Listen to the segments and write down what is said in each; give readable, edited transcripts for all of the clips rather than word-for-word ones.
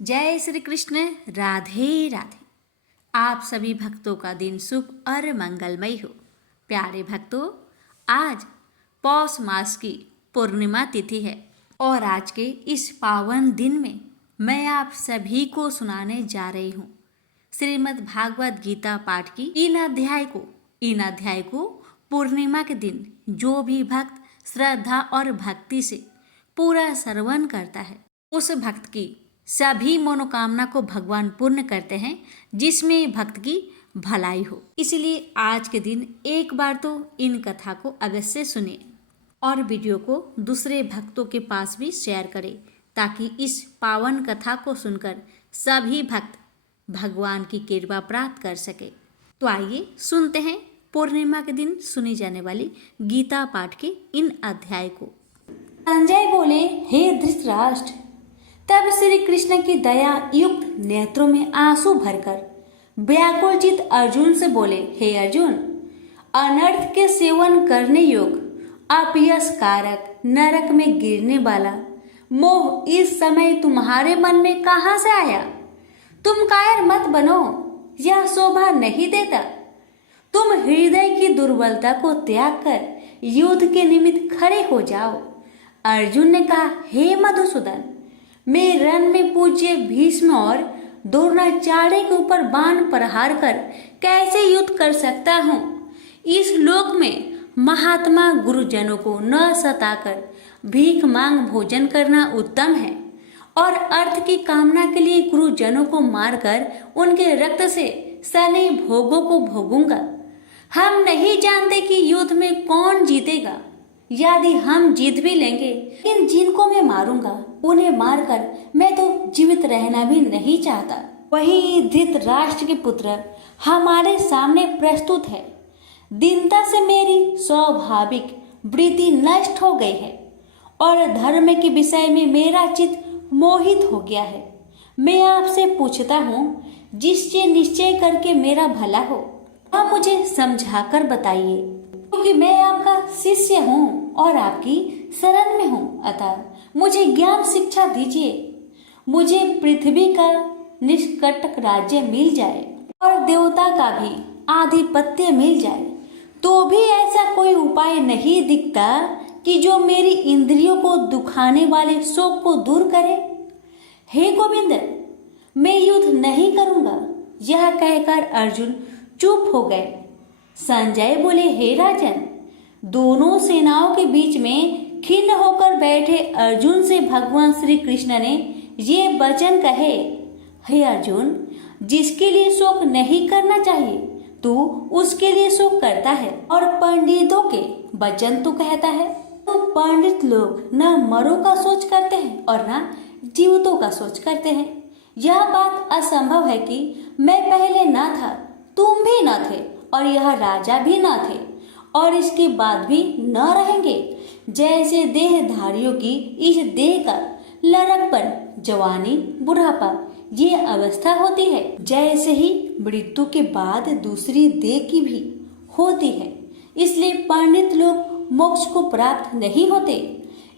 जय श्री कृष्ण। राधे राधे। आप सभी भक्तों का दिन शुभ और मंगलमय हो। प्यारे भक्तों, आज पौष मास की पूर्णिमा तिथि है और आज के इस पावन दिन में मैं आप सभी को सुनाने जा रही हूँ श्रीमद् भागवत गीता पाठ की इन अध्याय को पूर्णिमा के दिन जो भी भक्त श्रद्धा और भक्ति से पूरा श्रवण करता है उस भक्त की सभी मनोकामना को भगवान पूर्ण करते हैं, जिसमें भक्त की भलाई हो। इसलिए आज के दिन एक बार तो इन कथा को अवश्य सुने और वीडियो को दूसरे भक्तों के पास भी शेयर करें, ताकि इस पावन कथा को सुनकर सभी भक्त भगवान की कृपा प्राप्त कर सके। तो आइए सुनते हैं पूर्णिमा के दिन सुनी जाने वाली गीता पाठ के इन अध्याय को। संजय बोले, हे धृतराष्ट्र। तब श्री कृष्ण की दया युक्त नेत्रों में आंसू भरकर व्याकुल चित अर्जुन से बोले, हे अर्जुन, अनर्थ के सेवन करने योग्य अपयश कारक नरक में गिरने वाला मोह इस समय तुम्हारे मन में कहाँ से आया? तुम कायर मत बनो, यह शोभा नहीं देता। तुम हृदय की दुर्बलता को त्याग कर युद्ध के निमित्त खड़े हो जाओ। अर्जुन ने कहा, हे मधुसूदन, मैं रण में पूज्य भीष्म और द्रोणाचार्य के ऊपर बाण प्रहार कर कैसे युद्ध कर सकता हूँ? इस लोक में महात्मा गुरुजनों को न सताकर भीख मांग भोजन करना उत्तम है और अर्थ की कामना के लिए गुरुजनों को मारकर उनके रक्त से सने भोगों को भोगूंगा। हम नहीं जानते कि युद्ध में कौन जीतेगा। यदि हम जीत भी लेंगे, लेकिन जिनको मैं मारूंगा उन्हें मारकर मैं तो जीवित रहना भी नहीं चाहता। वही धृतराष्ट्र के पुत्र हमारे सामने प्रस्तुत है। दीनता से मेरी स्वाभाविक वृत्ति नष्ट हो गई है और धर्म के विषय में मेरा चित्त मोहित हो गया है। मैं आपसे पूछता हूँ, जिससे निश्चय करके मेरा भला हो, वह मुझे समझाकर बताइए, क्योंकि मैं आपका शिष्य हूँ और आपकी शरण में हूँ। अतः मुझे ज्ञान शिक्षा दीजिए। मुझे पृथ्वी का निष्कंटक राज्य मिल जाए और देवता का भी आधिपत्य मिल जाए, तो भी ऐसा कोई उपाय नहीं दिखता कि जो मेरी इंद्रियों को दुखाने वाले शोक को दूर करे। हे गोविंद, मैं युद्ध नहीं करूँगा। यह कहकर अर्जुन चुप हो गए। संजय बोले, हे राजन, दोनों सेनाओं के बीच में खिन्न होकर बैठे अर्जुन से भगवान श्री कृष्ण ने ये वचन कहे, हे अर्जुन, जिसके लिए शोक नहीं करना चाहिए तू उसके लिए शोक करता है और पंडितों के वचन तू कहता है। तो पंडित लोग न मरों का सोच करते हैं और न जीवितों का सोच करते हैं। यह बात असंभव है कि मैं पहले न था, तुम भी न थे और यह राजा भी न थे और इसके बाद भी न रहेंगे। जैसे देहधारियों की इस देह का लड़कपन, जवानी, बुढ़ापा ये अवस्था होती है, जैसे ही मृत्यु के बाद दूसरी देह की भी होती है। इसलिए पंडित लोग मोक्ष को प्राप्त नहीं होते।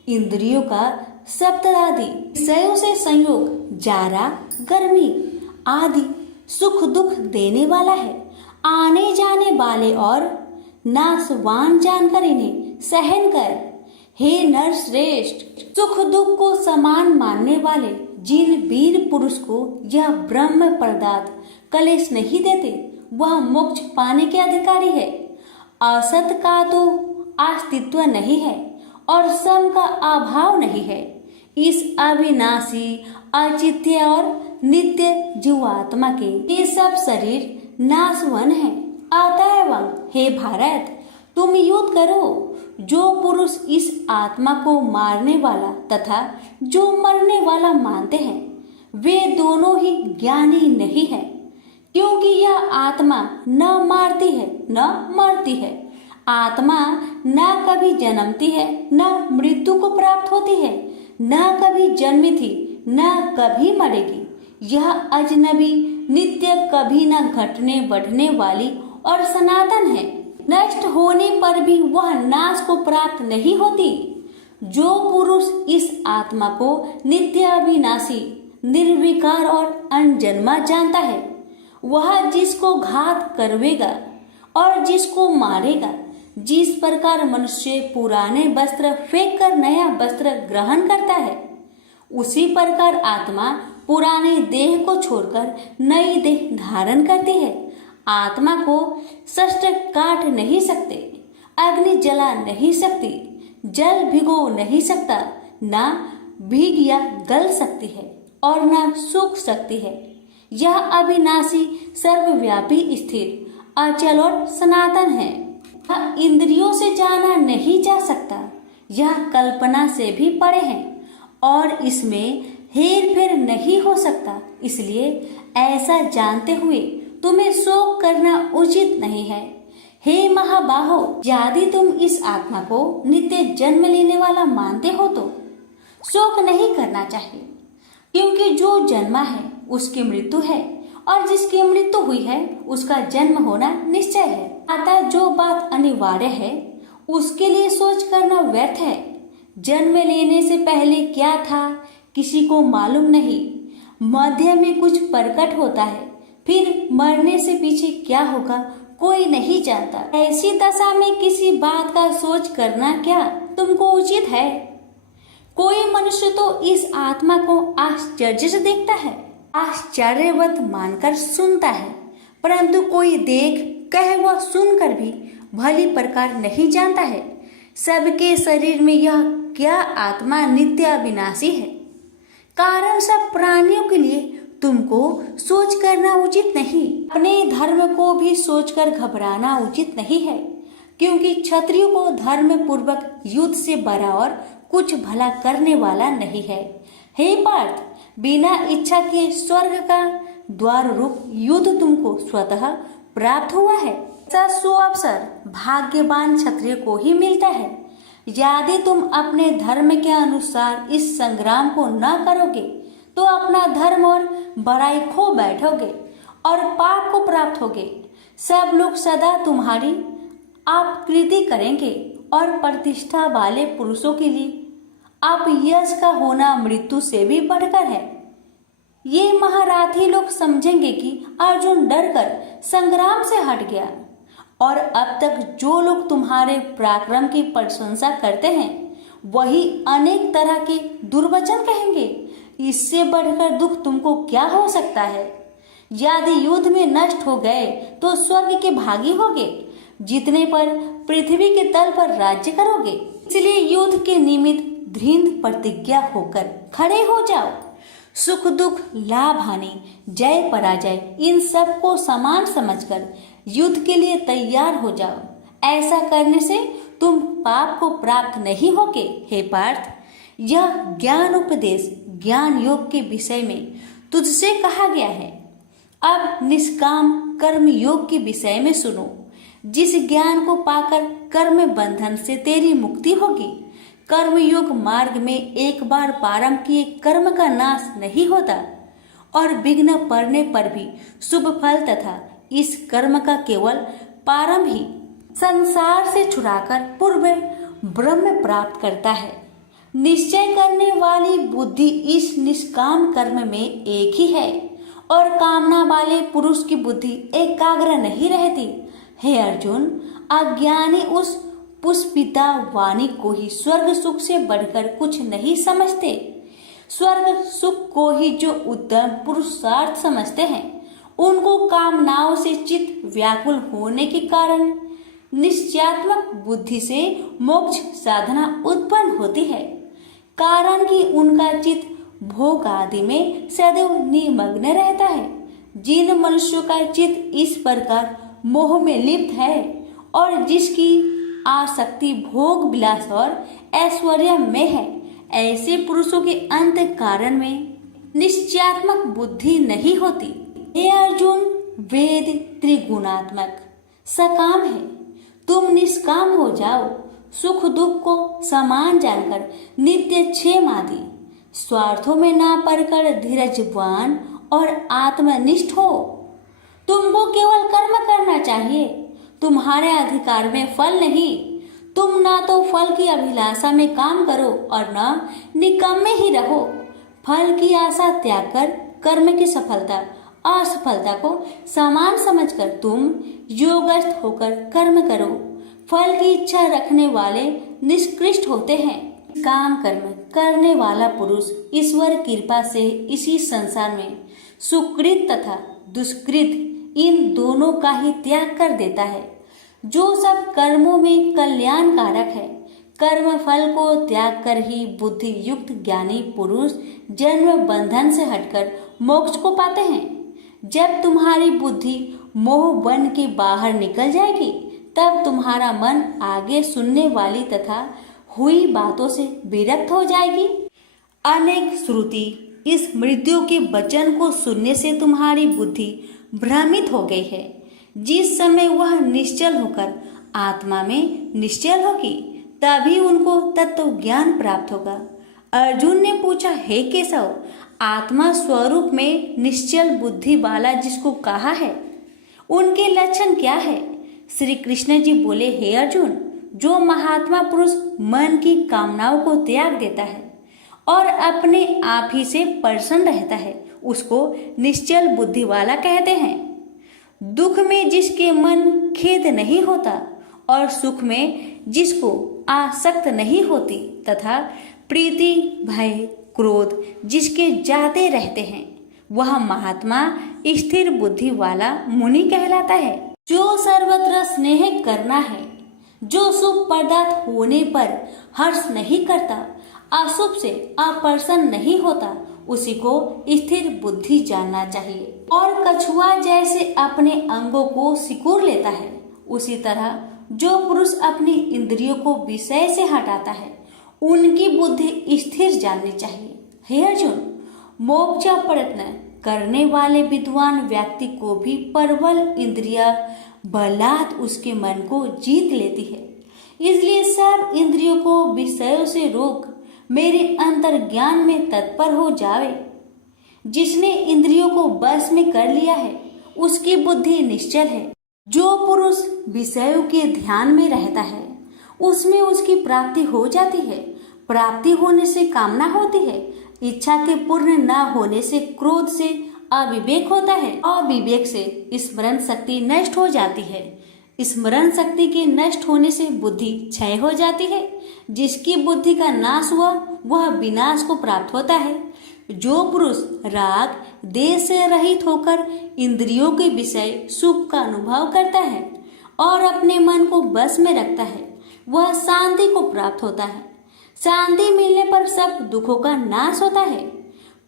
इंद्रियों का सप्तरादि विषयों से संयोग जारा, गर्मी आदि सुख दुख देने वाला है। आने जाने वाले और नाशवान जानकर इन्हें सहन कर। हे नर श्रेष्ठ, सुख दुख को समान मानने वाले जिन वीर पुरुष को यह ब्रह्म पदार्थ कलेश नहीं देते, वह मोक्ष पाने के अधिकारी है। असत का तो अस्तित्व नहीं है और सम का अभाव नहीं है। इस अविनाशी, अचित्य और नित्य जीवात्मा के ये सब शरीर नाशवन है। अतएव हे भारत, तुम युद्ध करो। जो पुरुष इस आत्मा को मारने वाला तथा जो मरने वाला मानते हैं, वे दोनों ही ज्ञानी नहीं है, क्योंकि यह आत्मा न मारती है न मरती है। आत्मा न कभी जन्मती है न मृत्यु को प्राप्त होती है, न कभी जन्मी थी न कभी मरेगी। यह अजनबी, नित्य, कभी न घटने बढ़ने वाली और सनातन है। नष्ट होने पर भी वह नाश को प्राप्त नहीं होती। जो पुरुष इस आत्मा को नित्य, अविनाशी, निर्विकार और अनजन्मा जानता है। वह जिसको घात करवेगा और जिसको मारेगा, जिस प्रकार मनुष्य पुराने वस्त्र फेंक कर नया वस्त्र ग्रहण करता है, उसी प्रकार आत्मा पुराने देह को छोड़कर नई देह धारण करती है। आत्मा को शस्त्र काट नहीं सकते, अग्नि जला नहीं सकती, जल भिगो नहीं सकता, ना भीग या गल सकती है और ना सूख सकती है। यह अविनाशी, सर्वव्यापी, स्थिर, अचल और सनातन है। यह इंद्रियों से जाना नहीं जा सकता, यह कल्पना से भी परे है और इसमें हेर फेर नहीं हो सकता। इसलिए ऐसा जानते हुए तुम्हें शोक करना उचित नहीं है। हे महाबाहो, यदि तुम इस आत्मा को नित्य जन्म लेने वाला मानते हो तो शोक नहीं करना चाहिए, क्योंकि जो जन्मा है उसकी मृत्यु है और जिसकी मृत्यु हुई है उसका जन्म होना निश्चय है। अतः जो बात अनिवार्य है उसके लिए सोच करना व्यर्थ है। जन्म लेने से पहले क्या था किसी को मालूम नहीं, मध्य में कुछ प्रकट होता है, फिर मरने से पीछे क्या होगा कोई नहीं जानता। ऐसी दशा में किसी बात का सोच करना क्या तुमको उचित है? कोई मनुष्य तो इस आत्मा को आश्चर्य से देखता है, आश्चर्यवत मानकर सुनता है, परंतु कोई देख कह व सुनकर भी भली प्रकार नहीं जानता है सबके शरीर में यह क्या आत्मा नित्य अविनाशी है। कारण सब प्राणियों के लिए तुमको सोच करना उचित नहीं। अपने धर्म को भी सोचकर घबराना उचित नहीं है, क्योंकि क्षत्रियो को धर्म पूर्वक युद्ध से बड़ा और कुछ भला करने वाला नहीं है। हे पार्थ, बिना इच्छा के स्वर्ग का द्वार रूप युद्ध तुमको स्वतः प्राप्त हुआ है। ऐसा सुअवसर भाग्यवान क्षत्रिय को ही मिलता है। यदि तुम अपने धर्म के अनुसार इस संग्राम को न करोगे तो अपना धर्म और बड़ाई खो बैठोगे और पाप को प्राप्त होगे। सब लोग सदा तुम्हारी आपकृति करेंगे और प्रतिष्ठा वाले पुरुषों के लिए आप यश का होना मृत्यु से भी बढ़कर है। ये महारथी लोग समझेंगे कि अर्जुन डरकर संग्राम से हट गया, और अब तक जो लोग तुम्हारे पराक्रम की प्रशंसा करते हैं वही अनेक तरह के दुर्वचन कहेंगे। इससे बढ़कर दुख तुमको क्या हो सकता है? यदि युद्ध में नष्ट हो गए तो स्वर्ग के भागी होगे, जीतने पर पृथ्वी के तल पर राज्य करोगे। इसलिए युद्ध के निमित्त दृढ़ प्रतिज्ञा होकर खड़े हो जाओ। सुख दुख, लाभ हानि, जय पराजय, इन सब को समान समझकर युद्ध के लिए तैयार हो जाओ। ऐसा करने से तुम पाप को प्राप्त नहीं होगे। हे पार्थ, यह ज्ञान उपदेश ज्ञान योग के विषय में तुझसे कहा गया है। अब निष्काम कर्म योग के विषय में सुनो। जिस ज्ञान को पाकर कर्म बंधन से तेरी मुक्ति होगी। कर्म योग मार्ग में एक बार प्रारंभ किए कर्म का नाश नहीं होता और विघ्न पड़ने पर भी शुभ फल तथा इस कर्म का केवल प्रारंभ ही संसार से छुड़ाकर पूर्व ब्रह्म प्राप्त करता है। निश्चय करने वाली बुद्धि इस निष्काम कर्म में एक ही है और कामना वाले पुरुष की बुद्धि एकाग्र नहीं रहती। हे अर्जुन, अज्ञानी उस पुष्पिता वाणी को ही स्वर्ग सुख से बढ़कर कुछ नहीं समझते। स्वर्ग सुख को ही जो उत्तम पुरुषार्थ समझते हैं, उनको कामनाओं से चित्त व्याकुल होने के कारण निश्चयात्मक बुद्धि से मोक्ष साधना उत्पन्न होती है। कारण कि उनका चित्त भोग आदि में सदैव निमग्न रहता है। जिन मनुष्यों का चित्त इस प्रकार मोह में लिप्त है और जिसकी आसक्ति भोग विलास और ऐश्वर्य में है, ऐसे पुरुषों के अंत कारण में निश्चयात्मक बुद्धि नहीं होती। हे अर्जुन, वेद त्रिगुणात्मक सकाम है, तुम निष्काम हो जाओ। सुख दुख को समान जानकर नित्य क्षेम आदि स्वार्थों में ना पड़कर धीरजवान और आत्मनिष्ठ हो। तुमको केवल कर्म करना चाहिए, तुम्हारे अधिकार में फल नहीं। तुम ना तो फल की अभिलाषा में काम करो और न निकम्मे ही रहो। फल की आशा त्याग कर कर्म की सफलता असफलता को समान समझकर तुम योगस्थ होकर कर्म करो। फल की इच्छा रखने वाले निष्कृष्ट होते हैं। काम कर्म करने वाला पुरुष ईश्वर कृपा से इसी संसार में सुकृत तथा दुष्कृत इन दोनों का ही त्याग कर देता है। जो सब कर्मों में कल्याणकारक है, कर्म फल को त्याग कर ही बुद्धि युक्त ज्ञानी पुरुष जन्म बंधन से हटकर मोक्ष को पाते हैं। जब तुम्हारी बुद्धि मोह बन के बाहर निकल जाएगी, तब तुम्हारा मन आगे सुनने वाली तथा हुई बातों से विरक्त हो जाएगी। अनेक श्रुति इस मृत्यु के वचन को सुनने से तुम्हारी बुद्धि भ्रमित हो गई है। जिस समय वह निश्चल होकर आत्मा में निश्चल होगी, तभी उनको तत्व ज्ञान प्राप्त होगा। अर्जुन ने पूछा, हे केशव, आत्मा स्वरूप में निश्चल बुद्धि वाला जिसको कहा है, उनके लक्षण क्या है? श्री कृष्ण जी बोले, हे अर्जुन, जो महात्मा पुरुष मन की कामनाओं को त्याग देता है और अपने आप ही से प्रसन्न रहता है, उसको निश्चल बुद्धि वाला कहते हैं। दुख में जिसके मन खेद नहीं होता और सुख में जिसको आसक्त नहीं होती तथा प्रीति भय क्रोध जिसके जाते रहते हैं, वह महात्मा स्थिर बुद्धि वाला मुनि कहलाता है। जो सर्वत्र स्नेह करना है, जो शुभ पदार्थ होने पर हर्ष नहीं करता, अशुभ से अप्रसन्न नहीं होता, उसी को स्थिर बुद्धि जानना चाहिए। और कछुआ जैसे अपने अंगों को सिकुड़ लेता है, उसी तरह जो पुरुष अपनी इंद्रियों को विषय से हटाता है, उनकी बुद्धि स्थिर जाननी चाहिए। हे अर्जुन, मोक्ष प्रयत्न करने वाले विद्वान व्यक्ति को भी प्रबल इंद्रिया बलात् उसके मन को जीत लेती है। इसलिए सब इंद्रियों को विषयों से रोक मेरे अंतर ज्ञान में तत्पर हो जावे। जिसने इंद्रियों को बस में कर लिया है, उसकी बुद्धि निश्चल है। जो पुरुष विषयों के ध्यान में रहता है, उसमें उसकी प्राप्ति हो जाती है। प्राप्ति होने से कामना होती है, इच्छा के पूर्ण न होने से क्रोध से अविवेक होता है, अविवेक से स्मरण शक्ति नष्ट हो जाती है, स्मरण शक्ति के नष्ट होने से बुद्धि क्षय हो जाती है। जिसकी बुद्धि का नाश हुआ, वह विनाश को प्राप्त होता है। जो पुरुष राग देश से रहित होकर इंद्रियों के विषय सुख का अनुभव करता है और अपने मन को बस में रखता है, वह शांति को प्राप्त होता है। शांति मिलने पर सब दुखों का नाश होता है।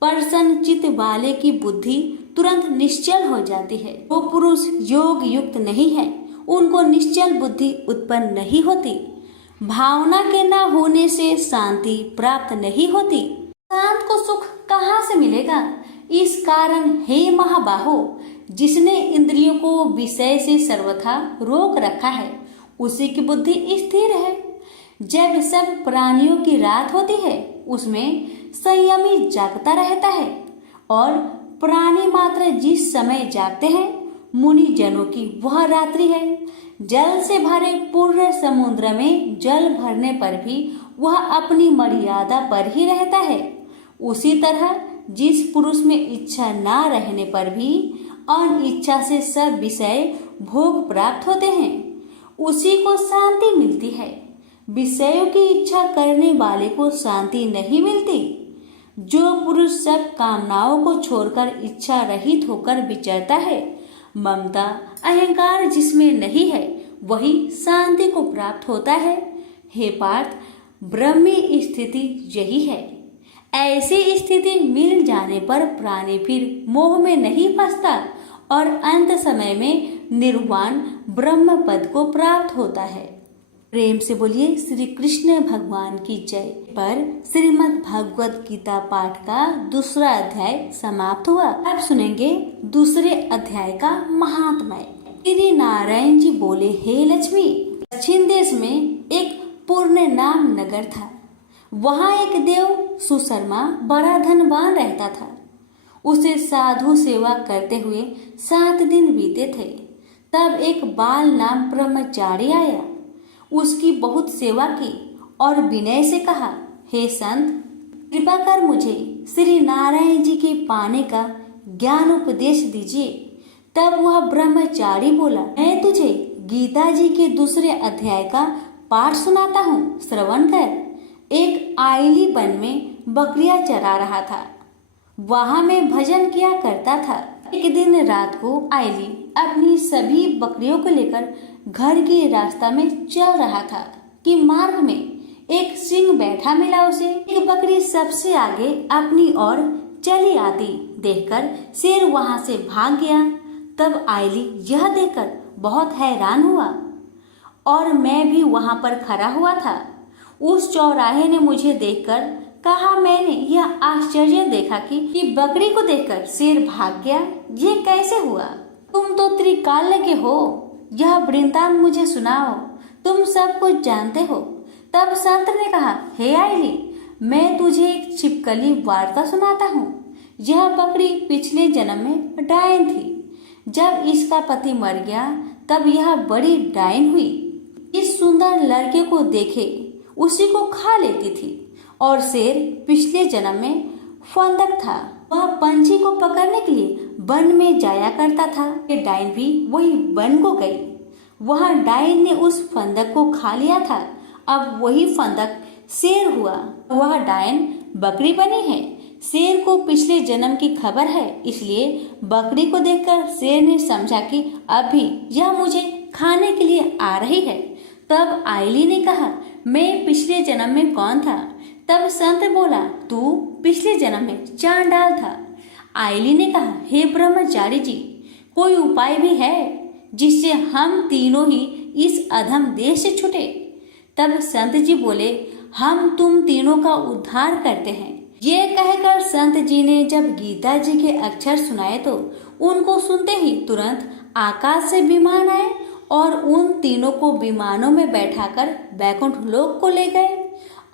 प्रसन्न चित्त वाले की बुद्धि तुरंत निश्चल हो जाती है। वो पुरुष योग युक्त नहीं है, उनको निश्चल बुद्धि उत्पन्न नहीं होती। भावना के न होने से शांति प्राप्त नहीं होती। शांत को सुख कहाँ से मिलेगा? इस कारण हे महाबाहो, जिसने इंद्रियों को विषय से सर्वथा रोक रखा है, उसी की बुद्धि स्थिर है। जब सब प्राणियों की रात होती है, उसमें संयमी जागता रहता है और प्राणी मात्र जिस समय जागते हैं, मुनि जनों की वह रात्रि है। जल से भरे पूर्ण समुद्र में जल भरने पर भी वह अपनी मर्यादा पर ही रहता है। उसी तरह जिस पुरुष में इच्छा ना रहने पर भी अनिच्छा से सब विषय भोग प्राप्त होते हैं, उसी को शांति मिलती है। विषयों की इच्छा करने वाले को शांति नहीं मिलती। जो पुरुष सब कामनाओं को छोड़कर इच्छा रहित होकर विचरता है, ममता अहंकार जिसमें नहीं है, वही शांति को प्राप्त होता है। हे पार्थ, ब्रह्मी स्थिति यही है। ऐसी स्थिति मिल जाने पर प्राणी फिर मोह में नहीं फंसता और अंत समय में निर्वाण ब्रह्म पद को प्राप्त होता है। प्रेम से बोलिए श्री कृष्ण भगवान की जय। पर श्रीमद् भगवत गीता पाठ का दूसरा अध्याय समाप्त हुआ। अब सुनेंगे दूसरे अध्याय का महात्म्य। श्री नारायण जी बोले, हे लक्ष्मी, दक्षिण देश में एक पूर्ण नाम नगर था। वहाँ एक देव सुशर्मा बड़ा धनवान रहता था। उसे साधु सेवा करते हुए 7 दिन बीते थे। तब एक बाल नाम ब्रह्मचारी आया, उसकी बहुत सेवा की और विनय से कहा, हे संत, कृपा कर मुझे श्री नारायण जी के पाने का ज्ञान उपदेश दीजिए। तब वह ब्रह्मचारी बोला, मैं तुझे गीता जी के दूसरे अध्याय का पाठ सुनाता हूँ, श्रवण कर। एक आइली वन में बकरियां चरा रहा था। वहां मैं भजन किया करता था। एक दिन रात को आइली अपनी सभी बकरियों को लेकर घर के रास्ता में चल रहा था कि मार्ग में एक सिंह बैठा मिला उसे। एक बकरी सबसे आगे अपनी ओर चली आती देखकर शेर वहां से भाग गया। तब आइली यह देखकर बहुत हैरान हुआ और मैं भी वहां पर खड़ा हुआ था। उस चौराहे ने मुझे देखकर कहा, मैंने यह आश्चर्य देखा कि बकरी को देखकर शेर भाग गया। ये कैसे हुआ? तुम तो त्रिकाल के हो, यह वृंतांत मुझे सुनाओ, तुम सब कुछ जानते हो। तब संत ने कहा, हे आइली, मैं तुझे एक छिपकली वार्ता सुनाता हूँ। यह बकरी पिछले जन्म में डायन थी। जब इसका पति मर गया तब यह बड़ी डायन हुई। इस सुंदर लड़के को देखे उसी को खा लेती थी। और शेर पिछले जन्म में फंदक था। वह पंछी को पकड़ने के लिए वन में जाया करता था। ये डायन भी वही वन को गई। वह डायन ने उस फंदक को खा लिया था। अब वही फंदक शेर हुआ। वह डायन बकरी बनी है। शेर को पिछले जन्म की खबर है, इसलिए बकरी को देखकर शेर ने समझा कि अभी यह मुझे खाने के लिए आ रही है। तब आइली ने कहा, मैं पिछले जन्म में कौन था? तब संत बोला, तू पिछले जन्म में चांडाल था। आइली ने कहा, हे ब्रह्मचारी जी, कोई उपाय भी है जिससे हम तीनों ही इस अधम देश से छूटे? तब संत जी बोले, हम तुम तीनों का उद्धार करते हैं। ये कहकर संत जी ने जब गीता जी के अक्षर सुनाए तो उनको सुनते ही तुरंत आकाश से विमान आए और उन तीनों को विमानों में बैठाकर वैकुंठ लोक को ले गए।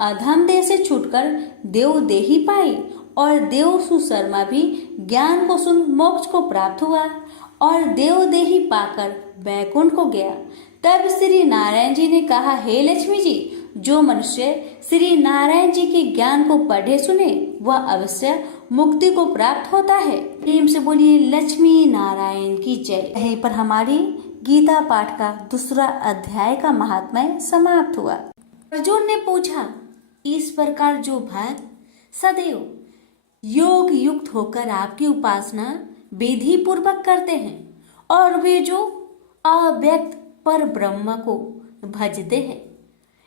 अधम देह से छूटकर देव देही पाई और देव सुशर्मा भी ज्ञान को सुन मोक्ष को प्राप्त हुआ और देव देही पाकर वैकुंठ को गया। तब श्री नारायण जी ने कहा, हे लक्ष्मी जी, जो मनुष्य श्री नारायण जी के ज्ञान को पढ़े सुने वह अवश्य मुक्ति को प्राप्त होता है। प्रेम से बोलिए लक्ष्मी नारायण की जय। यहीं पर हमारी गीता पाठ का दूसरा अध्याय का महात्म्य समाप्त हुआ। अर्जुन ने पूछा, इस प्रकार जो भक्त सदैव योग युक्त होकर आपकी उपासना विधि पूर्वक करते हैं और वे जो अव्यक्त पर ब्रह्म को भजते हैं,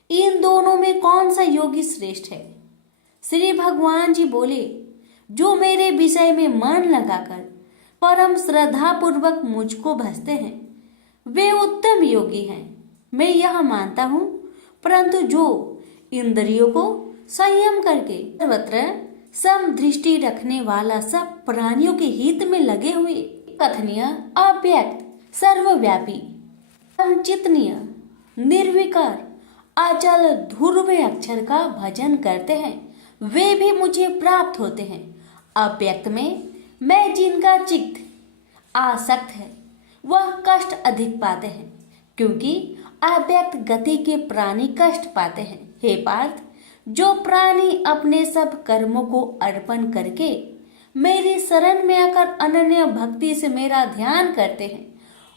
इन दोनों में कौन सा योगी श्रेष्ठ है? श्री भगवान जी बोले, जो मेरे विषय में मन लगाकर परम श्रद्धा पूर्वक मुझको भजते हैं वे उत्तम योगी हैं। मैं यह मानता हूँ, परंतु जो इंद्रियों को संयम करके सर्वत्र सम दृष्टि रखने वाला सब प्राणियों के हित में लगे हुए कथनीय अव्यक्त सर्वव्यापी अचिंतनीय निर्विकार अचल ध्रुव अक्षर का भजन करते हैं वे भी मुझे प्राप्त होते हैं। अव्यक्त में मैं जिनका चित्त आसक्त है वह कष्ट अधिक पाते हैं, क्योंकि अव्यक्त गति के प्राणी कष्ट पाते हैं। हे पार्थ, जो प्राणी अपने सब कर्मों को अर्पण करके मेरी शरण में आकर अनन्य भक्ति से मेरा ध्यान करते हैं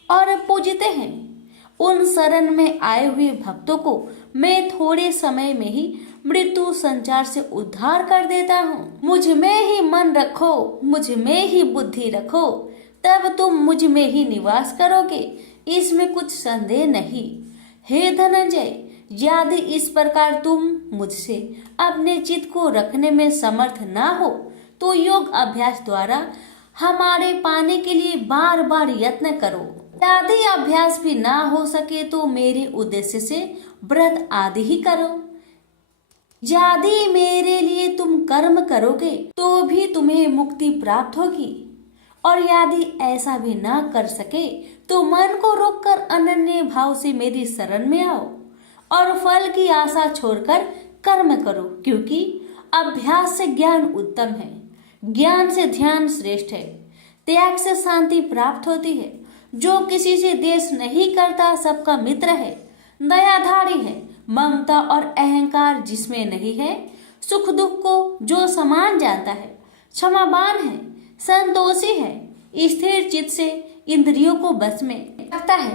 और पूजते हैं, उन शरण में आए हुए भक्तों को मैं थोड़े समय में ही मृत्यु संचार से उद्धार कर देता हूँ। मुझ में ही मन रखो, मुझ में ही बुद्धि रखो, तब तुम मुझ में ही निवास करोगे, इसमें कुछ संदेह नहीं। हे धनंजय, यदि इस प्रकार तुम मुझसे अपने चित्त को रखने में समर्थ ना हो तो योग अभ्यास द्वारा हमारे पाने के लिए बार बार यत्न करो। यदि अभ्यास भी ना हो सके तो मेरे उद्देश्य से व्रत आदि ही करो। यदि मेरे लिए तुम कर्म करोगे तो भी तुम्हें मुक्ति प्राप्त होगी, और यदि ऐसा भी ना कर सके तो मन को रोककर अनन्य भाव से मेरी शरण में आओ और फल की आशा छोड़कर कर्म करो, क्योंकि अभ्यास से ज्ञान उत्तम है, ज्ञान से ध्यान श्रेष्ठ है, त्याग से शांति प्राप्त होती है। जो किसी से द्वेष नहीं करता सबका मित्र है, दयाधारी है, ममता और अहंकार जिसमें नहीं है, सुख दुख को जो समान जानता है क्षमावान है, संतोषी है, स्थिर चित्त से इंद्रियों को बस में रखता है,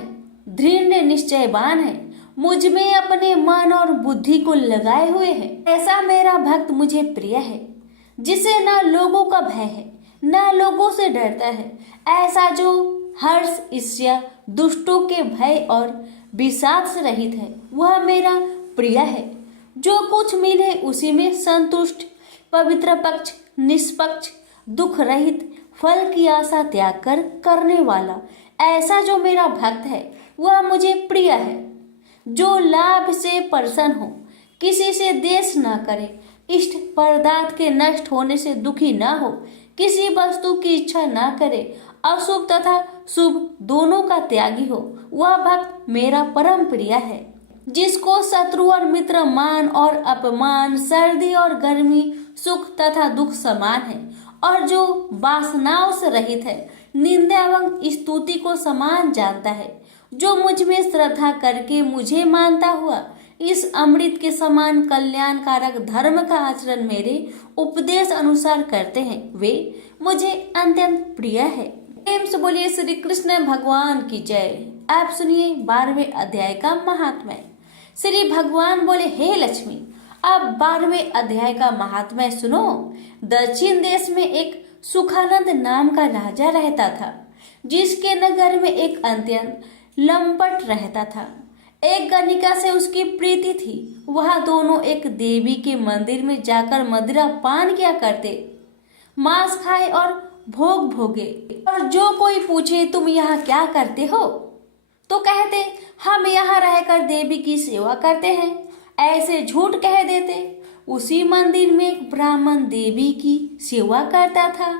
दृढ़ निश्चयवान है, मुझ में अपने मन और बुद्धि को लगाए हुए है। ऐसा मेरा भक्त मुझे प्रिय है, जिसे न लोगों का भय है, न लोगों से डरता है। ऐसा जो हर्ष, ईर्ष्या, दुष्टों के भय और विषाद से रहित है, वह मेरा प्रिय है। जो कुछ मिले उसी में संतुष्ट, पवित्र पक्ष, निष्पक्ष, दुख रहित, फल की आशा त्याग कर करने वाला, ऐसा जो मेरा भक्त है वह मुझे प्रिय है। जो लाभ से प्रसन्न हो, किसी से द्वेष न करे, इष्ट पदार्थ के नष्ट होने से दुखी न हो, किसी वस्तु की इच्छा न करे, अशुभ तथा शुभ दोनों का त्यागी हो, वह भक्त मेरा परम प्रिय है। जिसको शत्रु और मित्र, मान और अपमान, सर्दी और गर्मी, सुख तथा दुख समान है, और जो वासनाओं से रहित है, निंदा एवं स्तुति को समान जानता है, जो मुझ में श्रद्धा करके मुझे मानता हुआ इस अमृत के समान कल्याणकारक धर्म का आचरण मेरे उपदेश अनुसार करते हैं, वे मुझे अत्यंत प्रिय है। प्रेम से बोलिए श्री कृष्ण भगवान की जय। आप सुनिए 12वें अध्याय का महात्म्य। श्री भगवान बोले, हे लक्ष्मी, अब 12वें अध्याय का महात्म्य सुनो। दक्षिण देश में एक सुखानंद नाम का राजा रहता था, जिसके नगर में एक अत्यंत लंपट रहता था। एक गणिका से उसकी प्रीति थी। वह दोनों एक देवी के मंदिर में जाकर मदिरा पान किया करते, मांस खाए और भोग भोगे। और जो कोई पूछे तुम यहाँ क्या करते हो, तो कहते हम यहाँ रहकर देवी की सेवा करते हैं, ऐसे झूठ कह देते। उसी मंदिर में एक ब्राह्मण देवी की सेवा करता था।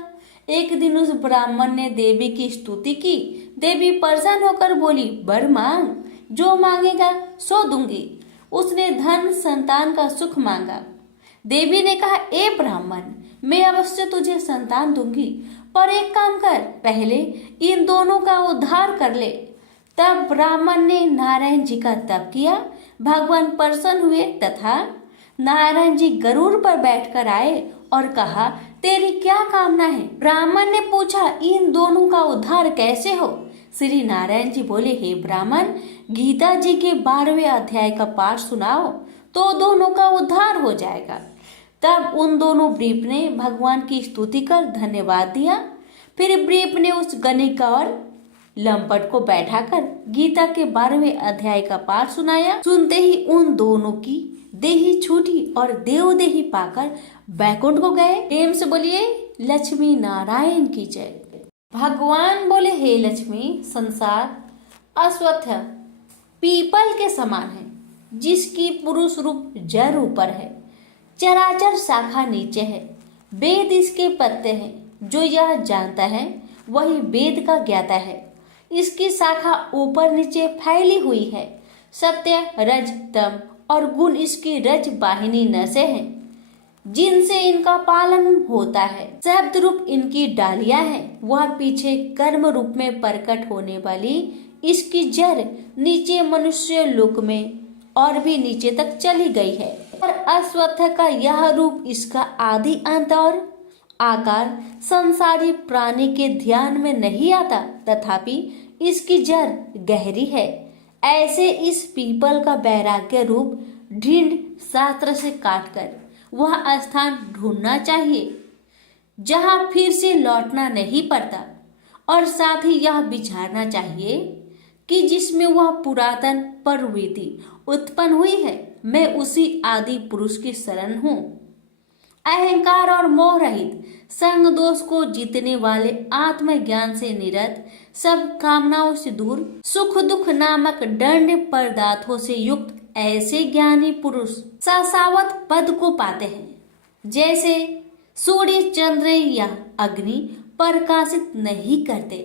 एक दिन उस ब्राह्मण ने देवी की स्तुति की। देवी प्रसन्न होकर बोली, वर मांग, जो मांगेगा सो दूंगी। उसने धन, संतान का सुख मांगा। देवी ने कहा, ए ब्राह्मण, मैं अवश्य तुझे संतान दूंगी, पर एक काम कर, पहले इन दोनों का उद्धार कर ले। तब ब्राह्मण ने नारायण जी का तप किया। भगवान प्रसन्न हुए तथा नारायण जी गरुड़ पर बैठकर आए और कहा, तेरी क्या कामना है? ब्राह्मण ने पूछा, इन दोनों का उद्धार कैसे हो? श्री नारायण जी बोले, हे ब्राह्मण, गीता जी के 12वें अध्याय का पाठ सुनाओ तो दोनों का उद्धार हो जाएगा। तब उन दोनों ब्रीप ने भगवान की स्तुति कर धन्यवाद दिया। फिर ब्रीप ने उस गणिका और लंपट को बैठाकर गीता के 12वें अध्याय का पाठ सुनाया। सुनते ही उन दोनों की देही छूटी और देव देही पाकर बैकुंठ को गए। प्रेम से बोलिए लक्ष्मी नारायण की जय। भगवान बोले, हे लक्ष्मी, संसार अश्वत्थ पीपल के समान है, जिसकी पुरुष रूप जड़ ऊपर है, चराचर शाखा नीचे है, वेद इसके पत्ते हैं। जो यह जानता है वही वेद का ज्ञाता है। इसकी शाखा ऊपर नीचे फैली हुई है। सत्य, रज, तम और गुण इसकी रज वाहिनी नसें हैं, जिनसे इनका पालन होता है। शब्द रूप इनकी डालियां हैं। वह पीछे कर्म रूप में प्रकट होने वाली इसकी जड़ नीचे मनुष्य लोक में और भी नीचे तक चली गई है। और अश्वत्थ का यह रूप इसका आदि अंत और आकार संसारी प्राणी के ध्यान में नहीं आता, तथापि इसकी जड़ गहरी है। ऐसे इस पीपल का वैराग्य रूप ढींढ शास्त्र से काटकर वह स्थान ढूंढना चाहिए जहां फिर से लौटना नहीं पड़ता, और साथ ही यह विचारना चाहिए कि जिसमें वह पुरातन प्रवृत्ति उत्पन्न हुई है, मैं उसी आदि पुरुष की शरण हूँ। अहंकार और मोह रहित, संग दोष को जीतने वाले, आत्मज्ञान से निरत, सब कामनाओं से दूर, सुख दुख नामक दंड पदार्थों से युक्त ऐसे ज्ञानी पुरुष शाश्वत पद को पाते हैं। जैसे सूर्य, चंद्र या अग्नि प्रकाशित नहीं करते,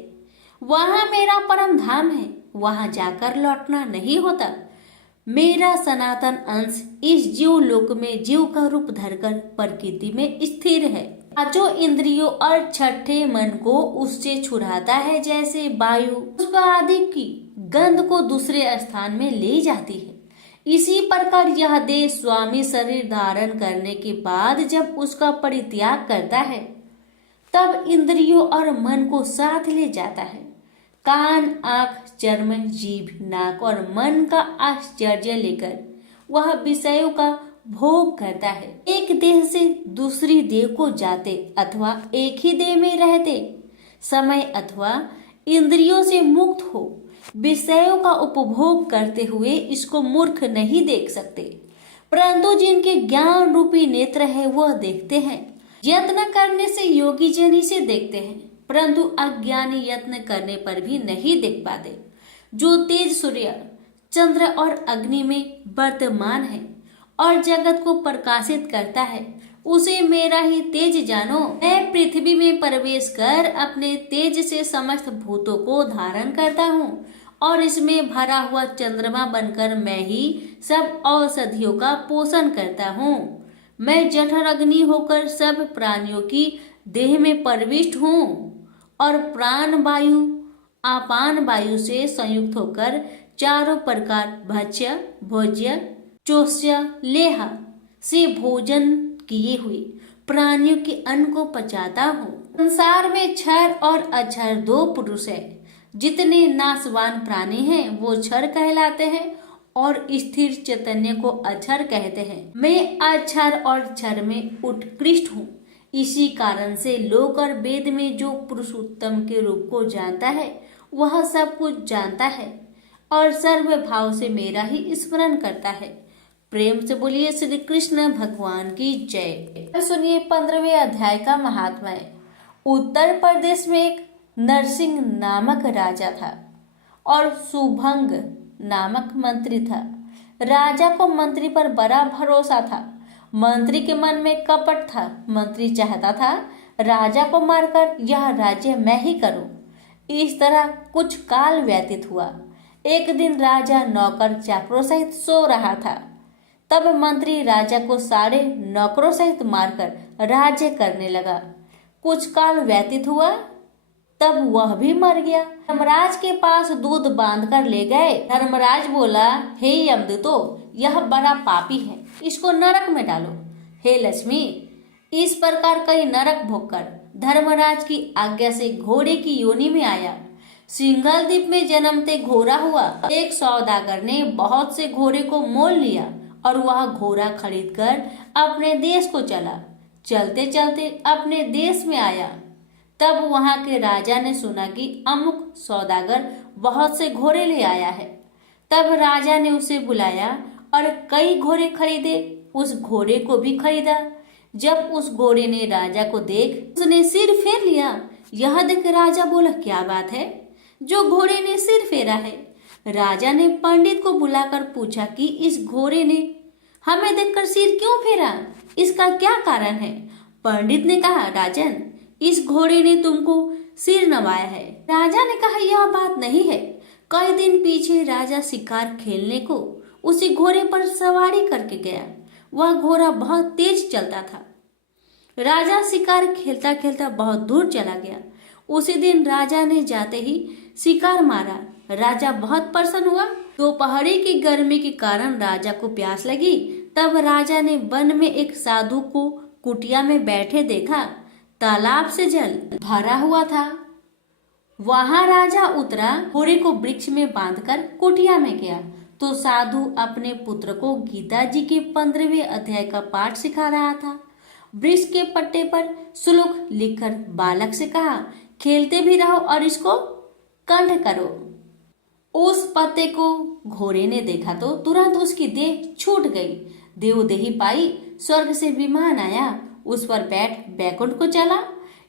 वहां मेरा परम धाम है, वहां जाकर लौटना नहीं होता। मेरा सनातन अंश इस जीव लोक में जीव का रूप धरकर प्रकृति में स्थिर है। पांचों इंद्रियों और छठे मन को उससे छुड़ाता है, जैसे वायु पुष्प आदि की गंध को दूसरे स्थान में ले जाती है। इसी प्रकार यह देह स्वामी शरीर धारण करने के बाद जब उसका परित्याग करता है, तब इंद्रियों और मन को साथ ले जाता है। कान, आंख, चर्म, जीभ, नाक और मन का आश्चर्य लेकर वह विषयों का भोग करता है। एक देह से दूसरी देह को जाते अथवा एक ही देह में रहते समय अथवा इंद्रियों से मुक्त हो विषयों का उपभोग करते हुए इसको मूर्ख नहीं देख सकते, परंतु जिनके ज्ञान रूपी नेत्र है वह देखते हैं। यत्न करने से योगी जन इसे देखते हैं, परंतु अज्ञानी यत्न करने पर भी नहीं देख पाते। जो तेज सूर्य, चंद्र और अग्नि में वर्तमान है और जगत को प्रकाशित करता है, उसे मेरा ही तेज जानो। मैं पृथ्वी में प्रवेश कर अपने तेज से समस्त भूतों को धारण करता हूँ और इसमें भरा हुआ चंद्रमा बनकर मैं ही सब औषधियों का पोषण करता हूँ। मैं जठर अग्नि होकर सब प्राणियों की देह में प्रविष्ट हूँ और प्राण वायु अपान वायु से संयुक्त होकर चारों प्रकार भक्ष्य, भोज्य, चोष्य, लेह से भोजन किए हुए प्राणियों के अन्न को पचाता हूँ। संसार में क्षर और अक्षर दो पुरुष है। जितने नाशवान प्राणी हैं वो क्षर कहलाते हैं और स्थिर चैतन्य को अक्षर कहते हैं। मैं अक्षर और क्षर में उत्कृष्ट हूँ। इसी कारण से लोक और वेद में जो पुरुषोत्तम के रूप को जानता है वह सब कुछ जानता है और सर्व भाव से मेरा ही स्मरण करता है। प्रेम से बोलिए श्री कृष्ण भगवान की जय। सुनिए 15वें अध्याय का महात्म्य। उत्तर प्रदेश में एक नरसिंह नामक राजा था और सुभंग नामक मंत्री था। राजा को मंत्री पर बड़ा भरोसा था। मंत्री के मन में कपट था। मंत्री चाहता था राजा को मारकर यह राज्य मैं ही करूं। इस तरह कुछ काल व्यतीत हुआ। एक दिन राजा नौकर चाकरों सहित सो रहा था। तब मंत्री राजा को सारे नौकरों सहित मारकर राज्य करने लगा। कुछ काल व्यतीत हुआ, तब वह भी मर गया। धर्मराज के पास दूध बांध कर ले गए। धर्मराज बोला, हे यमदूतो, यह बड़ा पापी है, इसको नरक में डालो। हे लक्ष्मी, इस प्रकार कई नरक भोगकर धर्मराज की आज्ञा से घोड़े की योनि में आया। सिंघल द्वीप में जन्मते घोड़ा हुआ। एक सौदागर ने बहुत से घोड़े को मोल लिया और वह घोड़ा खरीदकर अपने देश को चला। चलते चलते अपने देश में आया। तब वहां के राजा ने सुना कि अमुक सौदागर बहुत से घोड़े ले आया है। तब राजा ने उसे बुलाया और कई घोड़े खरीदे। उस घोड़े को भी खरीदा। जब उस घोड़े ने राजा को देख उसने सिर फेर लिया। यह देख राजा बोला, क्या बात है, जो घोड़े ने सिर फेरा है। राजा ने पंडित को बुलाकर पूछा कि इस घोड़े ने हमें देखकर सिर क्यों फेरा, इसका क्या कारण है। पंडित ने कहा, राजन, इस घोड़े ने तुमको सिर नवाया है। राजा ने कहा, यह बात नहीं है। कई दिन पीछे राजा शिकार खेलने को उसी घोड़े पर सवारी करके गया। वह घोड़ा बहुत तेज चलता था। राजा शिकार खेलता खेलता बहुत दूर चला गया। उसी दिन राजा ने जाते ही शिकार मारा। राजा बहुत प्रसन्न हुआ। दोपहरी की गर्मी के कारण राजा को प्यास लगी। तब राजा ने वन में एक साधु को कुटिया में बैठे देखा। तालाब से जल भरा हुआ था। वहां राजा उतरा, घोड़े को वृक्ष में बांधकर कुटिया में गया तो साधु अपने पुत्र को गीता जी के 15वें अध्याय का पाठ सिखा रहा था। वृक्ष के पट्टे पर श्लोक लिखकर बालक से कहा, खेलते भी रहो और इसको कंठ करो। उस पत्ते को घोड़े ने देखा तो तुरंत उसकी देह छूट गई। देवदेही पाई, स्वर्ग से विमान आया, उस पर बैठ बैकुंठ को चला।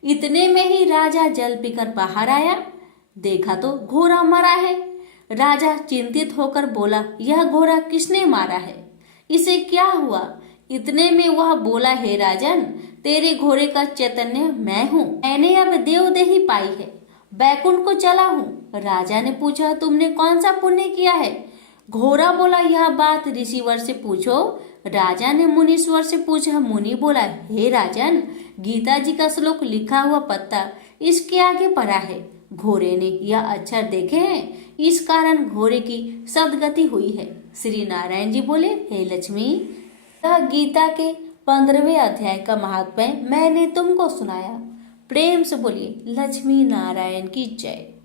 इतने में ही राजा जल पीकर बाहर आया। देखा तो घोड़ा मरा है। राजा चिंतित होकर बोला, यह घोड़ा किसने मारा है, इसे क्या हुआ। इतने में वह बोला, हे राजन, तेरे घोड़े का चैतन्य मैं हूँ। मैंने अब देवदेही पाई है, बैकुंठ को चला हूँ। राजा ने पूछा, तुमने कौन सा पुण्य किया है। घोड़ा बोला, यह बात ऋषिवर से पूछो। राजा ने मुनीश्वर से पूछा। मुनि बोला, हे राजन, गीता जी का श्लोक लिखा हुआ पत्ता इसके आगे पड़ा है। घोड़े ने यह अक्षर देखे हैं, इस कारण घोड़े की सदगति हुई है। श्री नारायण जी बोले, हे लक्ष्मी, यह गीता के 15वें अध्याय का महात्म्य मैंने तुमको सुनाया। प्रेम से बोलिए लक्ष्मी नारायण की जय।